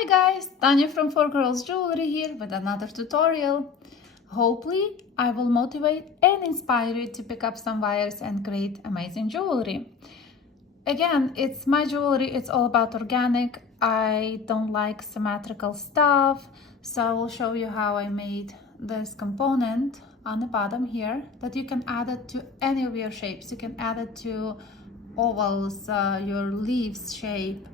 Hi guys, Tanya from 4Girls Jewelry here with another tutorial. Hopefully, I will motivate and inspire you to pick up some wires and create amazing jewelry. Again, it's my jewelry, it's all about organic. I don't like symmetrical stuff, so I will show you how I made this component on the bottom here that you can add it to any of your shapes. You can add it to ovals, your leaves shape.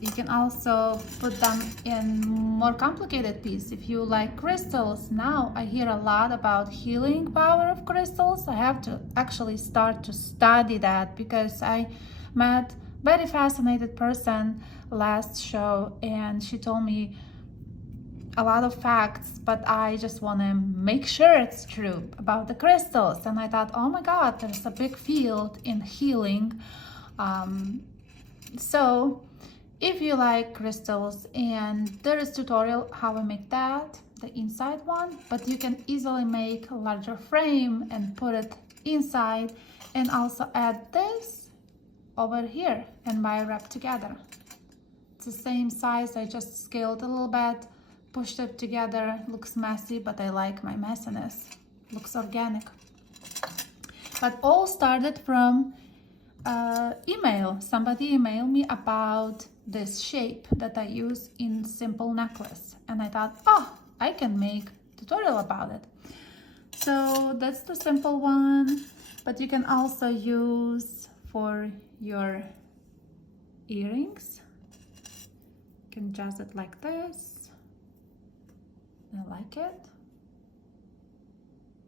You can also put them in more complicated pieces. If you like crystals, now I hear a lot about healing power of crystals. I have to actually start to study that because I met very fascinated person last show and she told me a lot of facts, but I just want to make sure it's true about the crystals. And I thought, oh my God, there's a big field in healing. So if you like crystals, and there is tutorial how I make that, the inside one, but you can easily make a larger frame and put it inside and also add this over here and wire wrap together. It's the same size, I just scaled a little bit, pushed it together. Looks messy, but I like my messiness. Looks organic. But all started from email. Somebody emailed me about this shape that I use in simple necklace, and I thought, oh, I can make tutorial about it. So that's the simple one, but you can also use for your earrings. You can adjust it like this. I like it.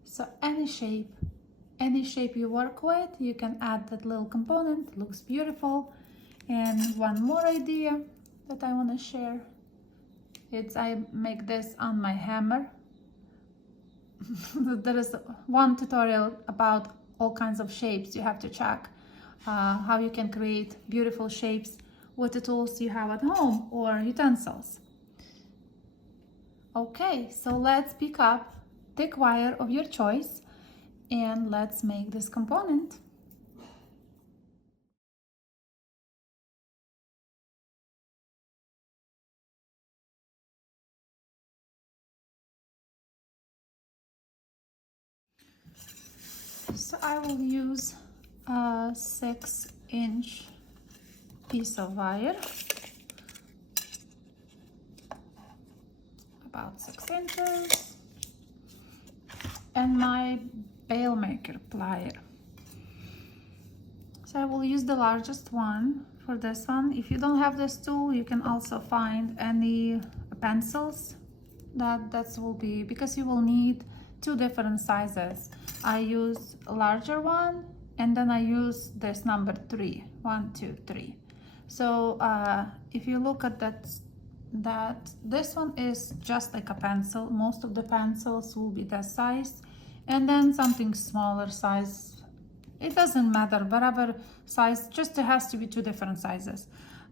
So any shape you work with, you can add that little component. It looks beautiful. And one more idea that I want to share, it's I make this on my hammer. There is one tutorial about all kinds of shapes you have to check, how you can create beautiful shapes with the tools you have at home or utensils. Okay, so let's pick up thick wire of your choice and let's make this component. So I will use a 6-inch piece of wire, about 6 inches, and my bail maker plier. So I will use the largest one for this one. If you don't have this tool, you can also find any pencils that will be, because you will need two different sizes. I use a larger one and then I use this number 3, 1, 2, 3. So if you look at that this one is just like a pencil. Most of the pencils will be that size, and then something smaller size. It doesn't matter, whatever size, just it has to be two different sizes.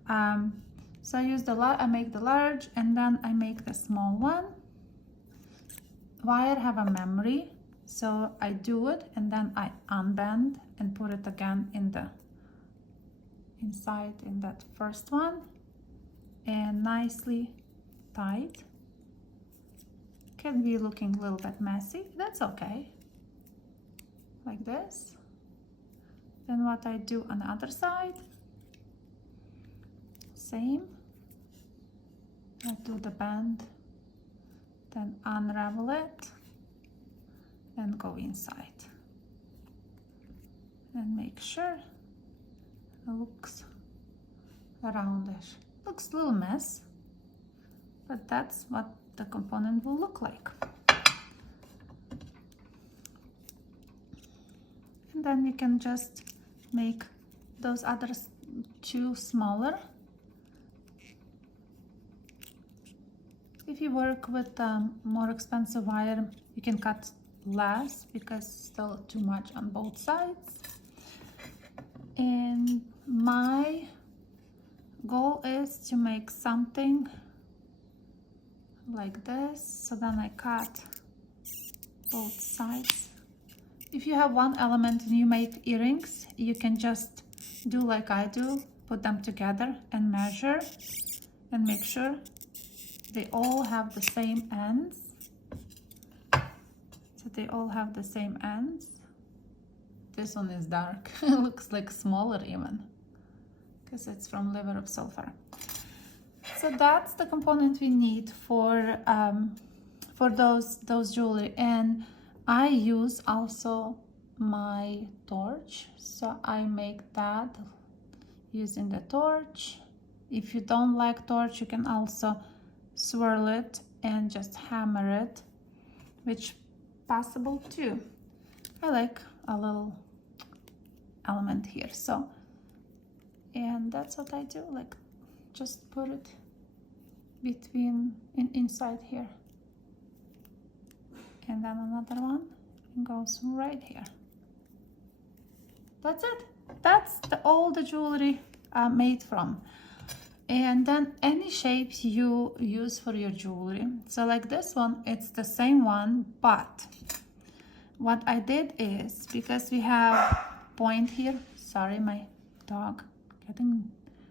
So I use I make the large and then I make the small one. Wire have a memory, so I do it and then I unbend and put it again in the inside in that first one and nicely tight. Can be looking a little bit messy, that's okay, like this. Then what I do on the other side, same. I do the bend, then unravel it and go inside and make sure it looks roundish. Looks a little mess, but that's what the component will look like. And then you can just make those other two smaller. If you work with more expensive wire, you can cut less because still too much on both sides. And my goal is to make something like this, so then I cut both sides. If you have one element and you make earrings, you can just do like I do, put them together and measure and make sure they all have the same ends. So they all have the same ends. This one is dark. It looks like smaller even, because it's from liver of sulfur. So that's the component we need for those jewelry. And I use also my torch, so I make that using the torch. If you don't like torch, you can also swirl it and just hammer it, which possible too. I like a little element here, so, and that's what I do, like just put it between inside here, and then another one goes right here. That's it. That's all the jewelry made from. And then any shapes you use for your jewelry. So like this one, it's the same one, but what I did is, because we have point here, sorry, my dog getting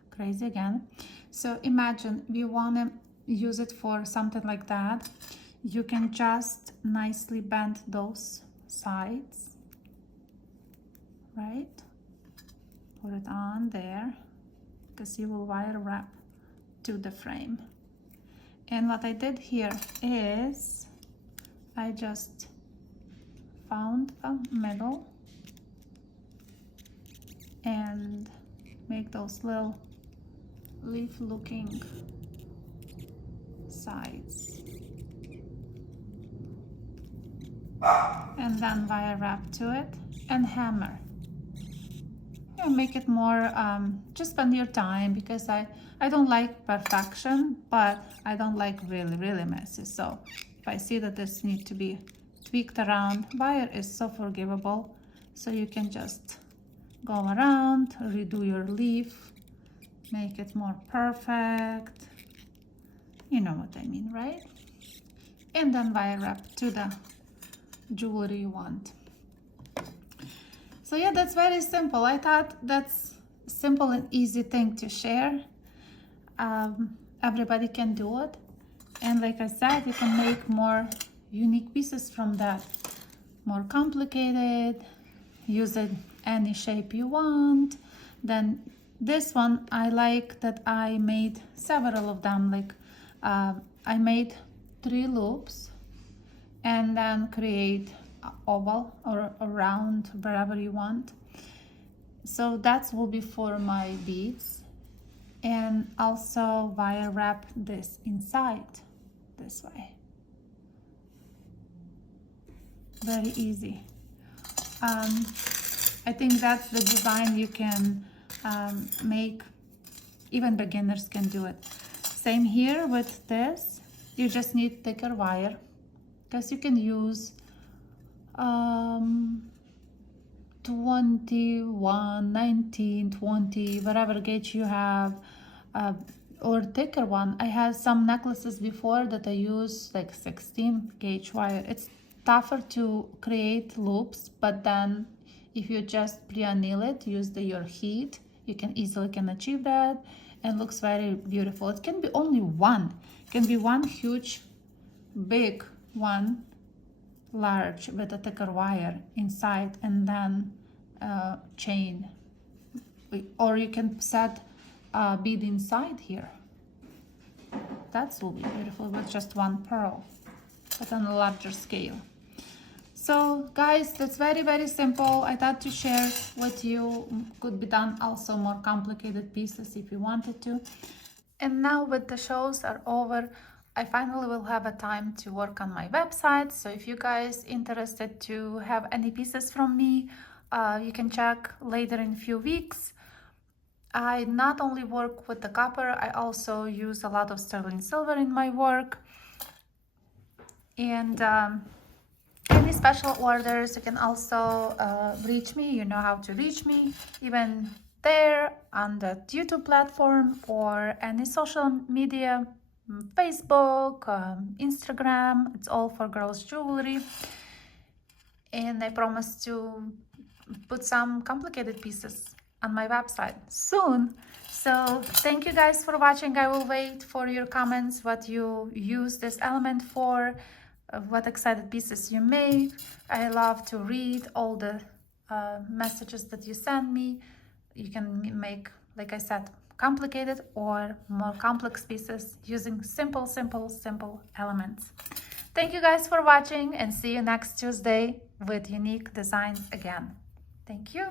crazy again. So imagine we want to use it for something like that. You can just nicely bend those sides, right? Put it on there, because you will wire wrap to the frame. And what I did here is I just found a middle and make those little leaf looking sides, and then wire wrap to it and hammer. Yeah, make it more, just spend your time, because I don't like perfection, but I don't like really messy. So if I see that this needs to be tweaked around, wire is so forgivable, so you can just go around, redo your leaf, make it more perfect. You know what I mean, right? And then wire wrap to the jewelry you want. So yeah, that's very simple. I thought that's simple and easy thing to share. Everybody can do it. And like I said, you can make more unique pieces from that. More complicated, use it any shape you want. Then this one, I like that I made several of them. Like I made 3 loops and then create oval or a round, wherever you want. So that will be for my beads. And also wire wrap this inside this way. Very easy. I think that's the design you can make. Even beginners can do it. Same here with this. You just need thicker wire, because you can use 21, 19, 20, whatever gauge you have, or thicker one. I had some necklaces before that I used like 16 gauge wire. It's tougher to create loops, but then if you just pre-anneal it, use your heat, you can easily achieve that, and looks very beautiful. It can be only one. It can be one huge, big one, large with a thicker wire inside, and then chain, or you can set a bead inside here. That will be beautiful with just one pearl, but on a larger scale. So guys, that's very simple. I thought to share with you. Could be done also more complicated pieces if you wanted to. And now with the shows are over, I finally will have a time to work on my website. So if you guys interested to have any pieces from me, you can check later in a few weeks. I not only work with the copper, I also use a lot of sterling silver in my work. And any special orders, you can also reach me. You know how to reach me, even there on the YouTube platform or any social media, Facebook, Instagram. It's all for girls jewelry. And I promise to put some complicated pieces on my website soon. So thank you guys for watching. I will wait for your comments, what you use this element for, what excited pieces you make. I love to read all the messages that you send me. You can make, like I said, complicated or more complex pieces using simple elements. Thank you guys for watching, and see you next Tuesday with unique designs again. Thank you.